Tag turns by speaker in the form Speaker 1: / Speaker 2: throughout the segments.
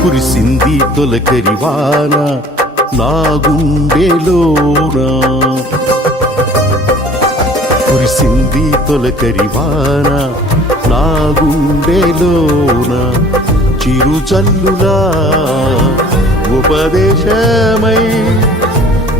Speaker 1: కురిసింది తొలకరివాన నా గుండెలోనా కురిసింది తొలకరివాన నా గుండెలోన చిరుచల్లులా ఉపదేశమై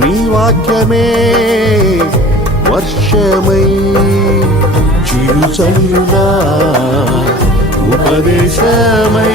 Speaker 1: నీ వాక్యమే వర్షమై చిరుచల్లులా ఉపదేశమై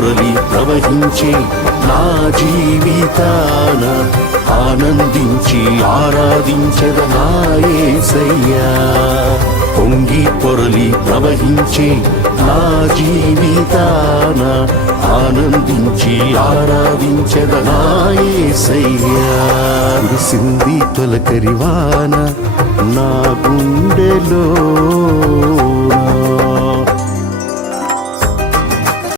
Speaker 1: పొంగి పొరలి ప్రవహించే నా జీవితాన ఆనందించి ఆరాధించద నాయసయ్యా పొంగి పొరలి ప్రవహించే నా జీవితాన ఆనందించి ఆరాధించద నాయసయ్యా కురిసింది తొలకరివాన నా గుండెలో